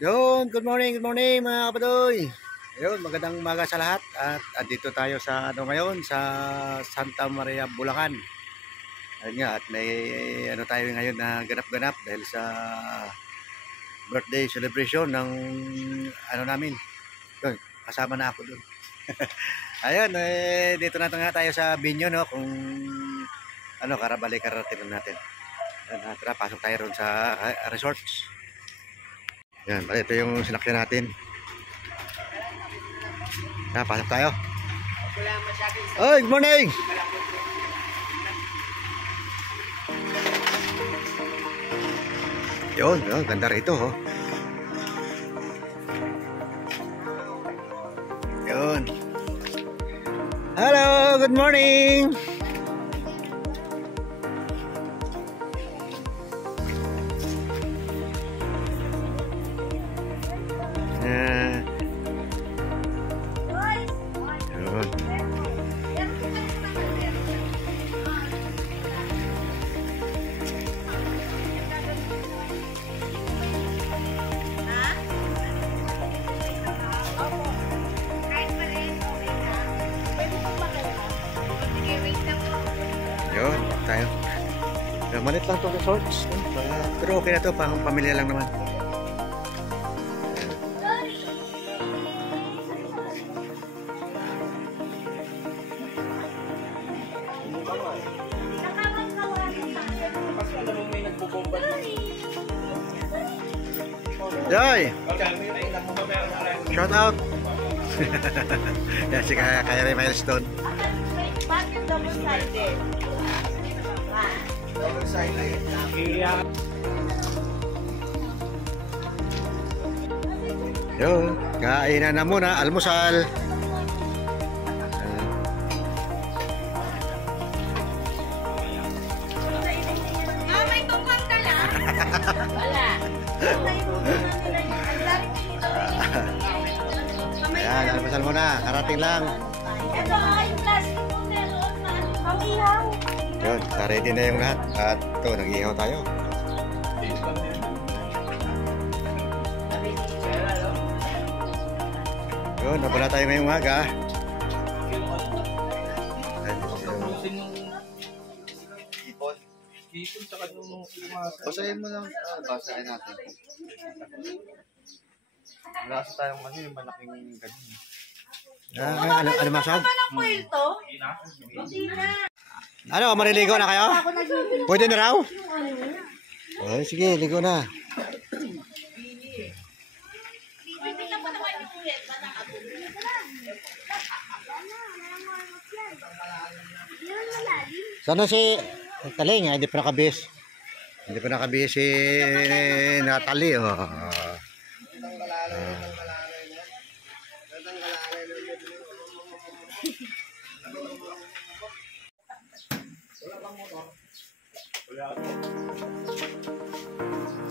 Yun, good morning mga kapadoy. Yun, magandang umaga sa lahat. At dito tayo sa ngayon sa Santa Maria, Bulacan. Ayun nga, at may tayo ngayon na ganap-ganap dahil sa birthday celebration ng namin. Yun, kasama na ako doon. Ayun, dito na nga tayo sa Binyo, no, kung karabalik-karating natin. Tara, pasok tayo ron sa resorts. Yan, ito yung sinakyan natin. Pasok tayo. Oy, good morning! Yun, ganda rito, oh. Yun. Hello, good morning! Yun, tayo. Malit lang itong resorts. Pero okay na ito, pang pamilya lang naman. Joy! Shout out! Yan si Kaya Milestone. Bakit double-sided? Double-sided. Yo, kainan na muna, almusal. May tungkang ka lang? Wala. Ayan, almusal muna, karating lang. Ito yung plastic mo meron na pang-ihaw. Yun, ready na yung lahat. At ito, nag-ihaw tayo. Yun, nabala tayo ngayong umaga. Ipon tsaka nung basahin mo lang, basahin natin. Wala sa tayong yung malaking ganyan. Ano masag? Anong kwento? Hindi na. Mariligo na kayo? Pwede na raw? Ay, sige, ligo na. Sana si Taling, hindi pa nakabis. Hindi pa nakabis si Natalie. Oh.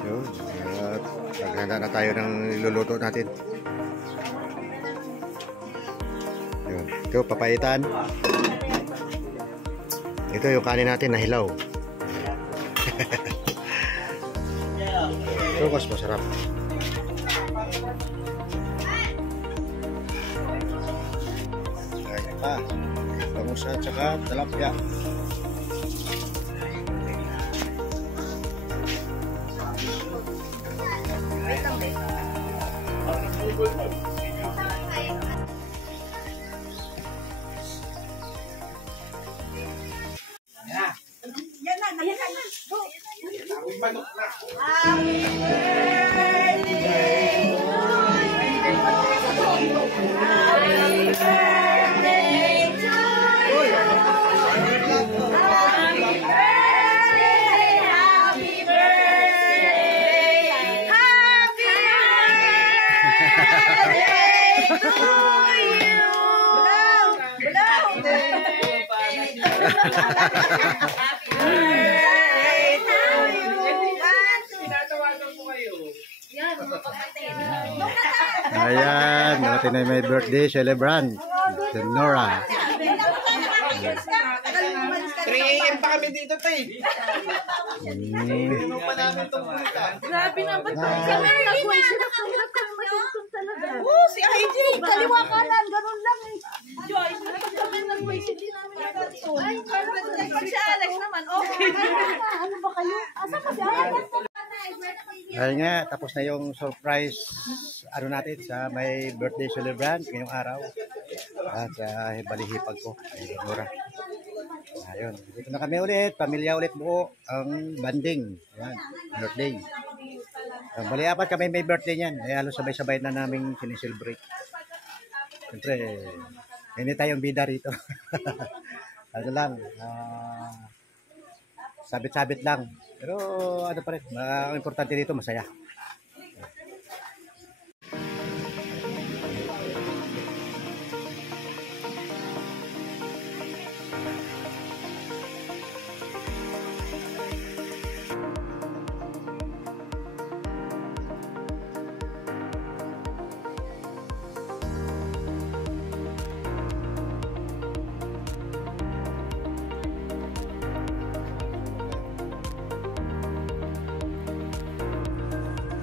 Yun, at naghanda na tayo ng niluluto natin. Yun, ito papaitan. Ito yung kanin natin na hilaw. Ito mas masarap. Ayan pa, bangus at saka tilapia. Ayan, natin na may birthday celebrant, Nora. 3 AM pa kami dito, te. Tinanong pa namin itong kulita. Grabe na ba? Ah. Kami nag-wish. Hirap kami matutong talaga. Oo, si IJ. Kaliwa kanan, ganun lang eh. Joyce, kami nag-wish. Hindi namin nakatulog. Ay, pag si Alex naman, okay. Ano ba kayo? Asa pa si Alex? Dahil nga, tapos na yung surprise ano natin sa may birthday celebrant ngayong araw. At sa balihipag ko, ay Nora. Ayun, dito na kami ulit, pamilya ulit buo, ang banding. Yan, birthday. Bali apat kami may birthday niyan. Eh, halos sabay-sabay na namin sineselebrate. Siyempre, hindi tayong bida rito. Ano lang, sabit-sabit lang. Pero ano pa rin, ang importante dito masaya.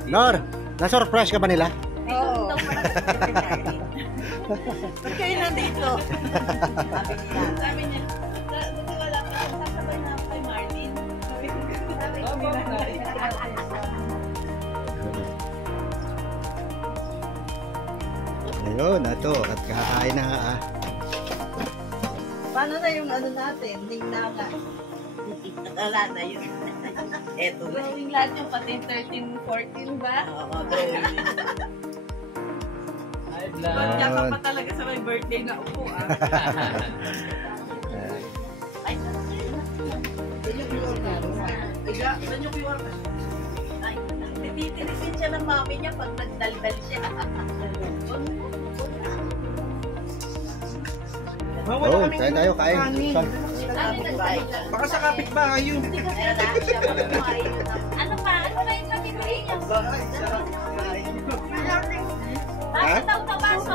Nor, na-surprise ka ba nila? Oo. Ba't kayo nandito? Sabi niya, buti wala pa, sasabay na ako kay Martin. Sabi Ayun, ato, at kakain na ah. Paano na yung ano natin? Ningnaga. Wala na yun. Eto na. Drawing lahat yung pati 13, 14 ba? Oo, drawing. Kaya ka pa talaga sa may birthday na upo ah. Ay, titinisin siya ng mami niya pag nagdaldal siya. Oh, kain tayo, kain. Baka sa kapitbahay yun. Ano pa? Ano ba yung pamimili niya? Bakit daw sa baso?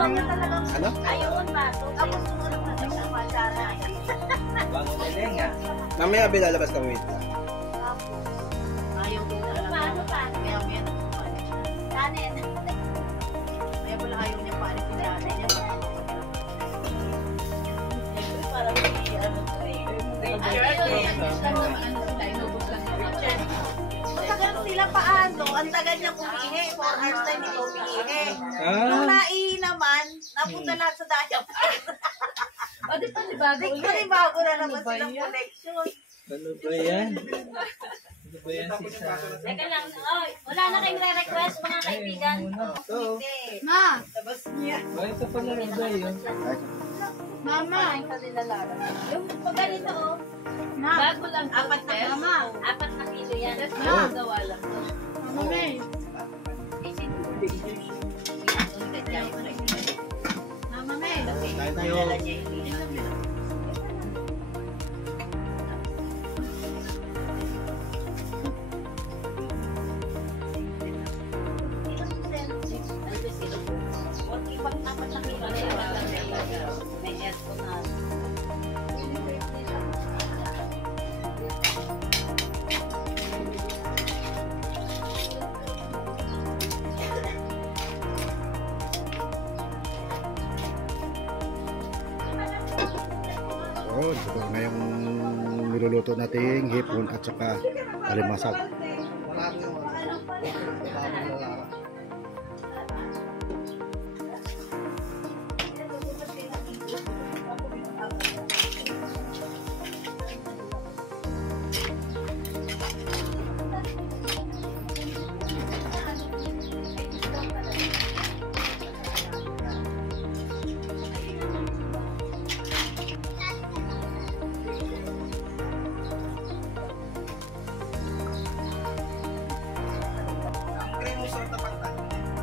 Ano? Ayaw ang baso. Tapos sumunod na sa masara. Mamaya bilalabas kami. Ayaw din talaga. Ano pa? Kaya may ano pa. Kanin. Kaya pala ayaw niya pa rin pinanay niya. Parang may ano to eh. Matagal sila paano? Ang tagal niya pumihi. 4 hours time ito pumihi. Nung naihi naman, napunta lahat sa diaper. O di bago na naman silang collection. Ano ba yan? Ano ba yan si Sarah? Teka lang, wala na kayong re-request mga kaibigan. Hindi. Ma! Tapos niya. Ito pala rin ba yun? Mama! Yung pag ganito oh. Bago lang. 4 na mama. 4 na kilo yan. Gawa lang. Mama May. Mama May. Kain tayo. Oh, ito na yung niluluto nating hipon at saka alimasag.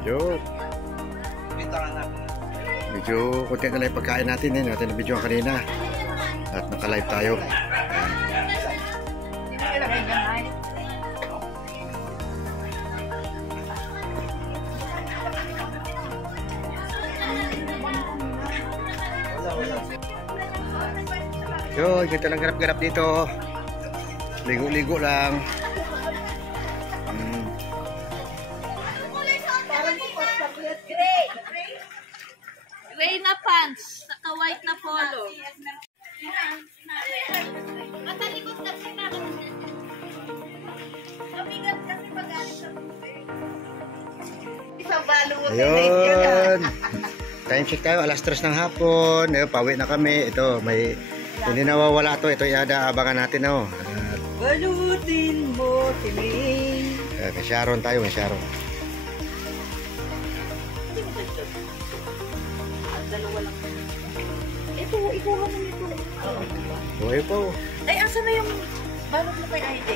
Yun. Medyo konti na lang yung pagkain natin eh. Natin na video kanina. At naka-live tayo. Yun, ganito lang ganap-ganap dito. Ligo-ligo lang. Gray na pants, saka white na polo. Matalikot kasi na. Mabigat kasi pag-alis sa tubig. Isang balong Ayun. Time check tayo, alas 3 ng hapon. Ayun, pauwi na kami. Ito, may hindi nawawala to. Ito yada abangan natin, oh. balutin mo tining. May Sharon tayo, may Sharon. Dalawa lang. Ito, ikuha mo nito. Buhay po. Ay, asa na yung balot na kay ID?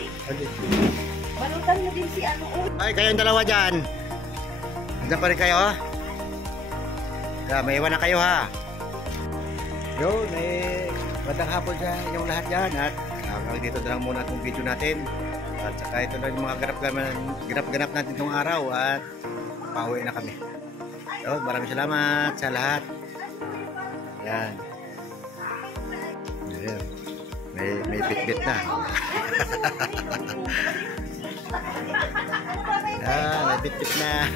Balutan mo din si ano. Ay, kayong dalawa dyan. Andiyan pa rin kayo, ha? May iwan na kayo, ha? Yun, magandang hapon sa inyong lahat dyan. At hanggang dito na lang muna itong video natin. At saka ito na yung mga ganap-ganap natin itong araw. At pauwi na kami. Yun, maraming salamat sa lahat. Yan. Ayan. May bit-bit na. May bit-bit na.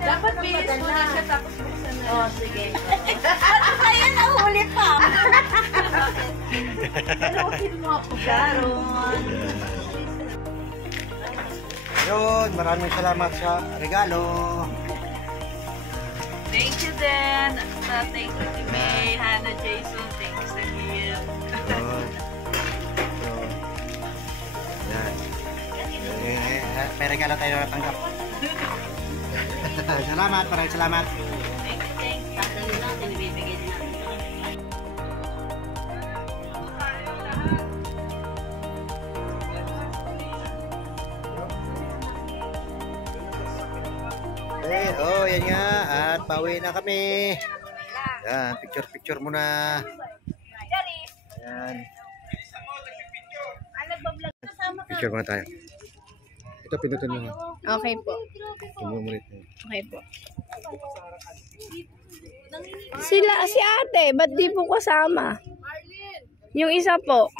Dapat bilis mo na siya tapos buksan na. Oh, sige. Kaya nahuli pa. Balutin mo ako, Sharon. Yun, maraming salamat sa regalo. Thank you din. Thank you to May, Hannah, Jason. Thank you sa gift. Yun. Yan. May regalo tayo natanggap. Salamat, maraming salamat. Thank you, thank you. Tatalo lang, tinibibigay din natin. Oh, yan nga. At pauwi na kami. Yan, picture muna. Yan. Picture muna tayo. Ito, pinutin mo. Okay po. Tumulit mo. Okay po. Si ate, ba't di po kasama? Yung isa po.